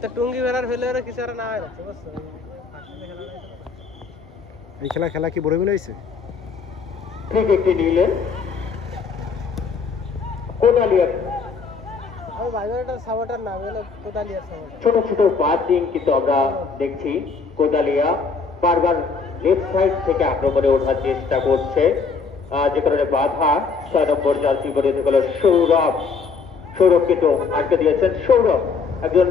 তো টুঙ্গি বেড়ার ফেলে কিছু আর না হয় না বুঝছো এই খেলা কি বড় মিলে হইছে ঠিক একটি নিলেন কোদালিয়া আমি বাইরেটার সাপোর্টার না হলো কোদালিয়ার সাপোর্টার ছোট ছোট পাসিং কিন্তু আমরা দেখছি কোদালিয়া বারবার লেফট সাইড থেকে আক্রমণে ওঠার চেষ্টা করছে যে কারণে বাধা 6 নম্বর জার্সি পরে হলো সৌরভ কিন্তু আটকে দিয়েছেন সৌরভ একজন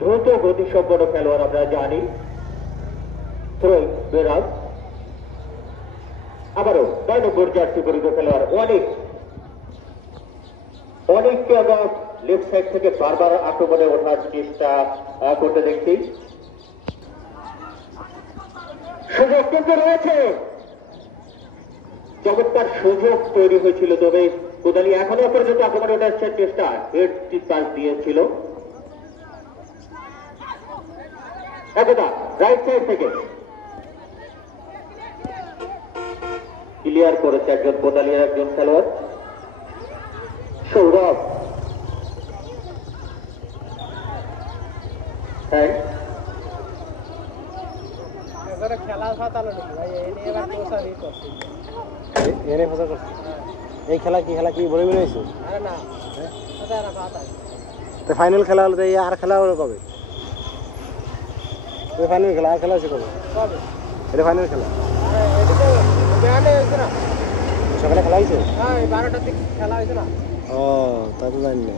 দ্রুত গতিসম্পন্ন খেলোয়াড় আমরা জানি বেরাজ আবারও 9 নম্বর জার্সি পরিহিত খেলোয়াড় অনেককে আমরা লেফট সাইড থেকে বারবার আক্রমণে ওঠার চেষ্টা করতে দেখছি সুযোগ কিন্তু রয়েছে চমৎকার সুযোগ তৈরি হয়েছিল তবে কোদালি এখনো পর্যন্ত আক্রমণে ওঠার চেষ্টা হেড পাস দিয়েছিল একদা রাইট সাইড থেকে ক্লিয়ার করেছে একজন কোদালিয়ার একজন খেলোয়াড় সৌরভ হ্যাঁ এবারে খেলা ফাতালো নাকি ভাই এনে এবার প্রসারই করছে এনে ফসা করছে এই খেলা কি বড় মিলে হইছে আরে না এটা না ফাতা তো ফাইনাল খেলা হলো এই আর খেলা হলো কবে এই ফাইনাল খেলা আর খেলা আছে কবে এটা ফাইনাল খেলা এটা তো গানে হইছে না সকালে খেলা হইছে হ্যাঁ 12টার দিকে খেলা হইছে না ও তা তো জানি না